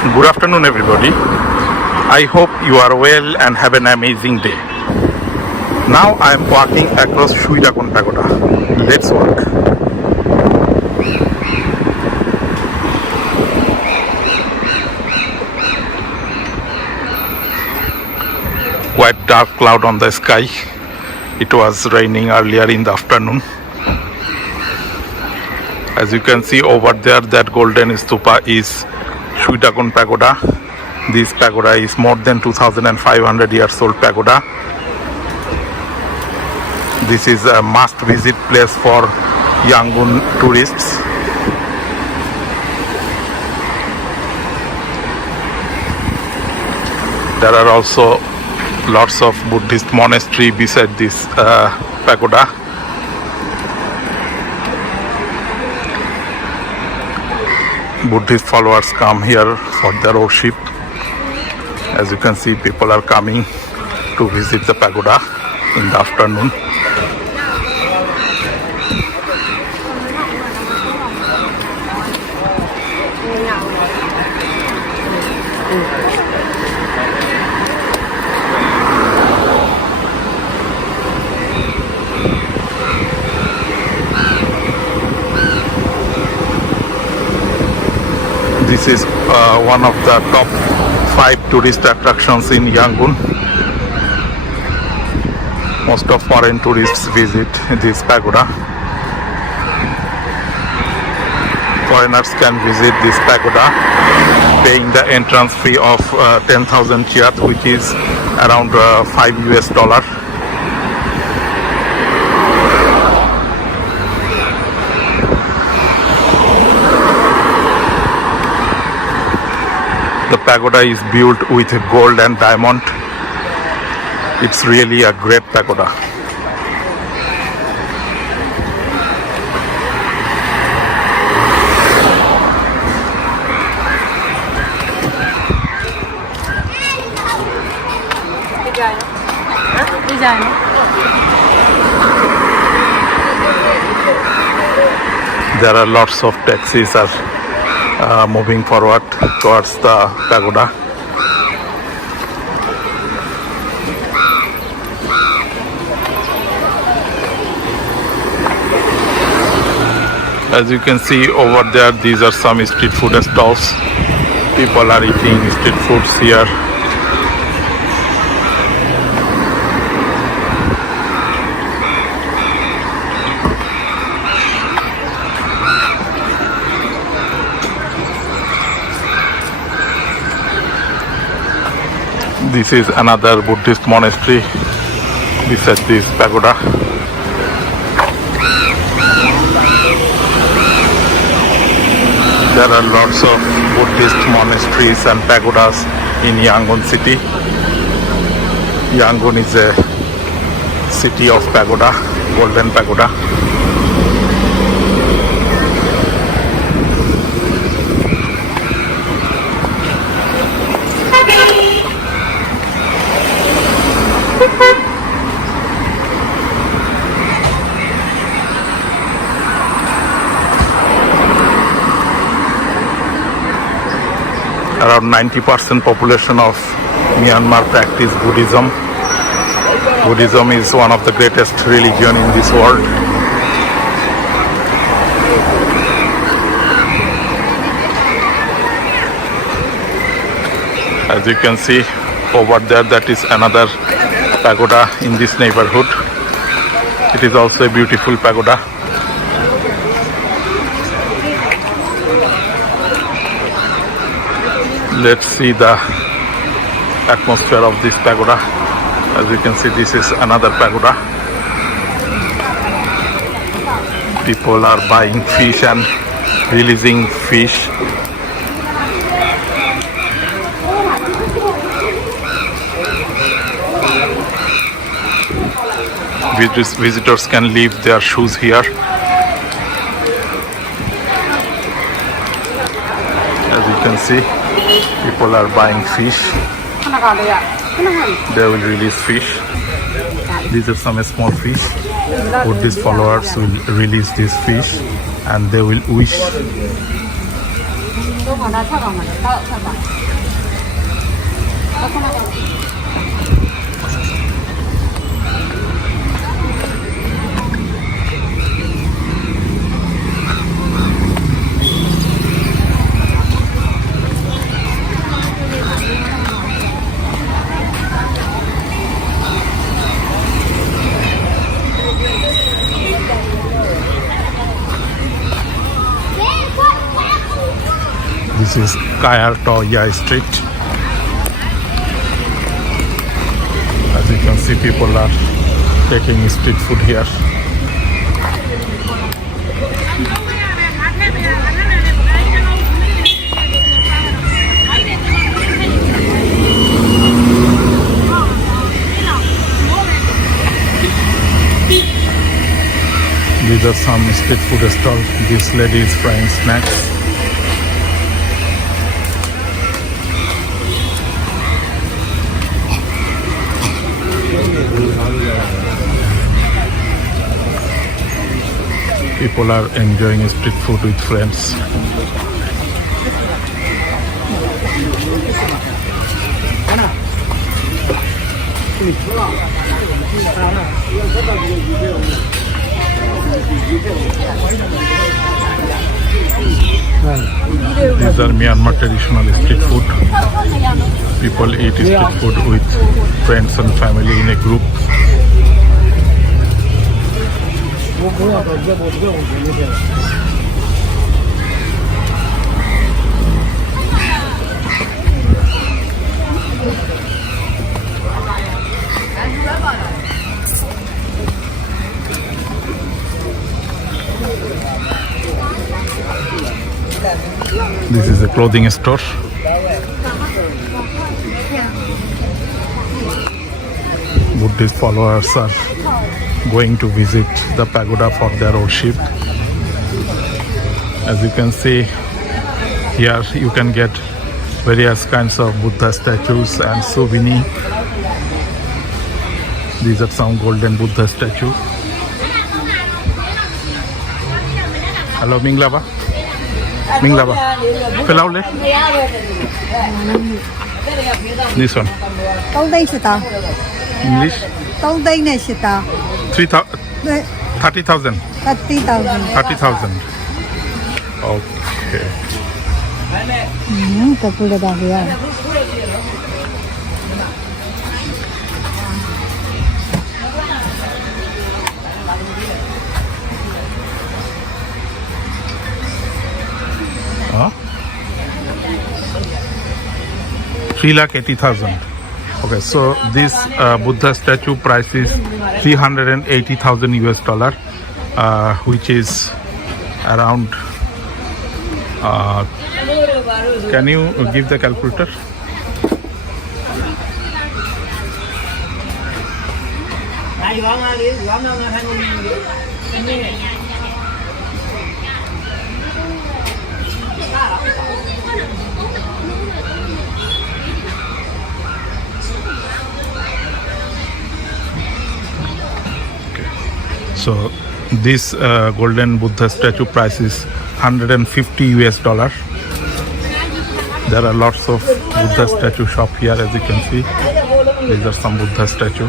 Good afternoon, everybody. I hope you are well and have an amazing day. Now I am walking across Shwedagon Pagoda. Let's walk. Quite dark cloud on the sky. It was raining earlier in the afternoon. As you can see over there, that golden stupa is Shwedagon Pagoda. This pagoda is more than 2,500 years old pagoda. This is a must-visit place for Yangon tourists. There are also lots of Buddhist monastery beside this pagoda. Buddhist followers come here for their worship. As you can see, people are coming to visit the pagoda in the afternoon. This is one of the top 5 tourist attractions in Yangon. Most of foreign tourists visit this pagoda. Foreigners can visit this pagoda paying the entrance fee of 10,000 kyat, which is around $5. The pagoda is built with gold and diamond. It's really a great pagoda. There are lots of taxis moving forward towards the pagoda. As you can see over there, these are some street food stalls. People are eating street foods here. This is another Buddhist monastery beside this pagoda. There are lots of Buddhist monasteries and pagodas in Yangon city. Yangon is a city of pagoda, golden pagoda. Around 90% population of Myanmar practice Buddhism. Buddhism is one of the greatest religion in this world. As you can see over there, that is another pagoda in this neighborhood. It is also a beautiful pagoda. Let's see the atmosphere of this pagoda. As you can see, this is another pagoda. People are buying fish and releasing fish. Visitors can leave their shoes here. As you can see, people are buying fish. They will release fish. These are some small fish. Buddhist followers will release this fish and they will wish This is Kayar Toya Street. As you can see, people are taking street food here. These are some street food stalls. This lady is frying snacks. People are enjoying street food with friends. These are Myanmar traditional street food. People eat street food with friends and family in a group. This is a clothing store. Buddhist followers are going to visit the pagoda for their worship. As you can see here, you can get various kinds of Buddha statues and souvenirs. These are some golden Buddha statues. Hello, Minglaba. Minglaba. Pelaule. This one. English. 30,000. 30,000. Okay. Huh? 3,80,000. Okay, so this Buddha statue price is 380,000 US dollar, which is around. Can you give the calculator? So this golden Buddha statue price is 150 US dollar. There are lots of Buddha statue shop here, as you can see. These are some Buddha statue.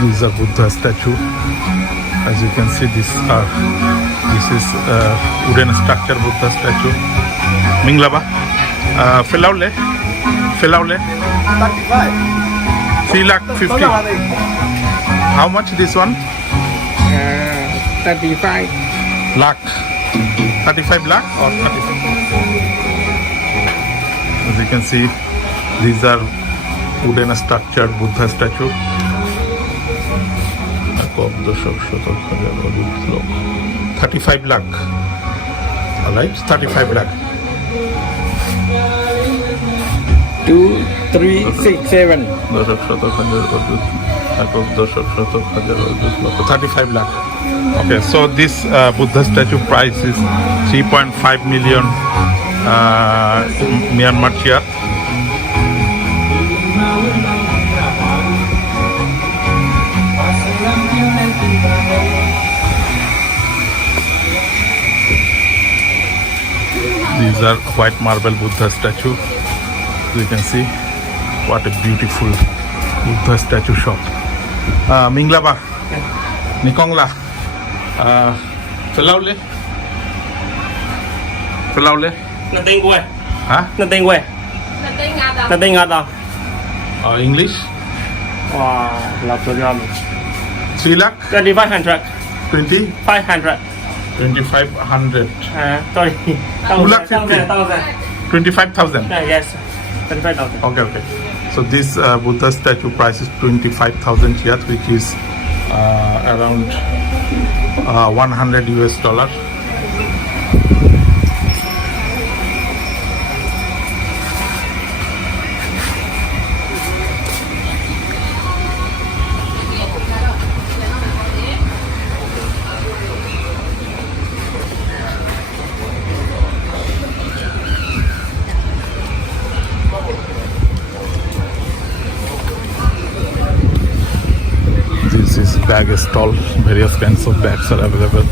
These are Buddha statue. As you can see, this is wooden structure Buddha statue. Minglaba, Filaule, 3,50,000. How much this one? 35 lakh. 35 lakh or 35? As you can see, these are wooden structured Buddha statue. 35 lakh. Alright, 35 lakh. 2, 3, 6, 7. 35 lakh. Okay, so this Buddha statue price is 3.5 million Myanmar kyat. These are white marble Buddha statue. You can see what a beautiful Buddha statue shop. Mingla ba, Nikongla, Phalaule, Phalaule. Nothing quay. Huh? Nothing quay. Nothing ngọt đâu. English? Wow, lọc cho nhau. 3 lakh? 2500. 20? 500. 2,500. Sorry. 2,50,000. 25,000. Yes. 25,000. Okay. So this Buddha statue price is 25,000 kyat, which is around $100 US. This is bag stall. Various kinds of bags are available.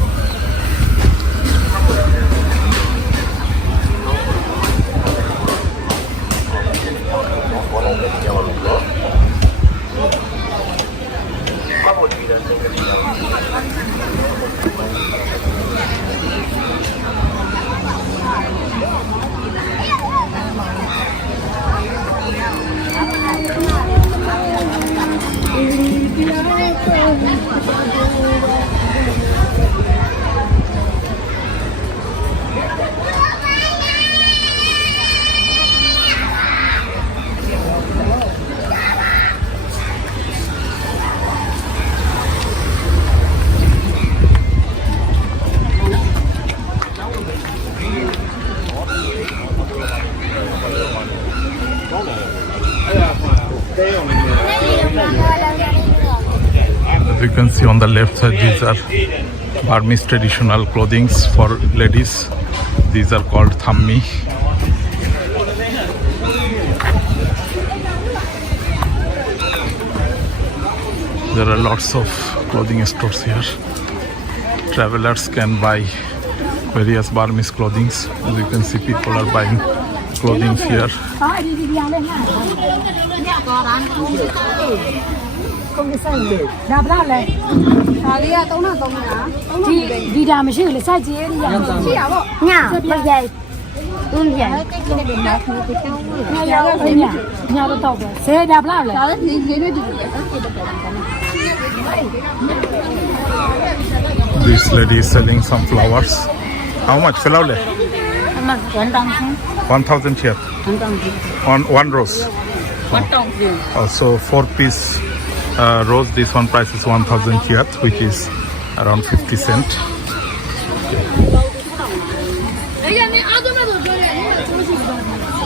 As you can see on the left side, these are Burmese traditional clothings for ladies. These are called thammi. There are lots of clothing stores here. Travelers can buy various Burmese clothings. As you can see, people are buying clothing here. This lady is selling some flowers. How much? Phalaule? 1,000 kyat. On one rose. Also 4-piece rose. This one price is 1,000 kyat, which is around 50 cent.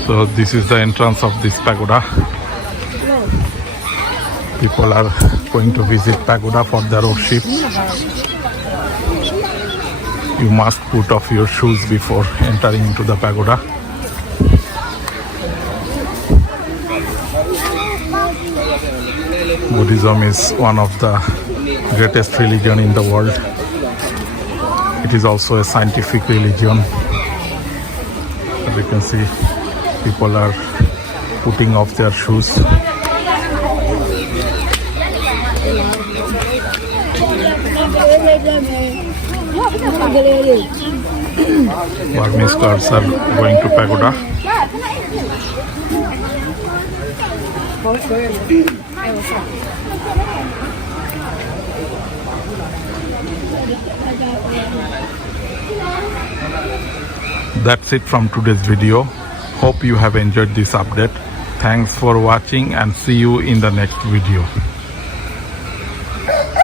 So this is the entrance of this pagoda. People are going to visit pagoda for their worship. You must put off your shoes before entering into the pagoda. Buddhism is one of the greatest religion in the world. It is also a scientific religion. As you can see, people are putting off their shoes. Burmese girls are going to pagoda. That's it from today's video. Hope you have enjoyed this update. Thanks for watching and see you in the next video.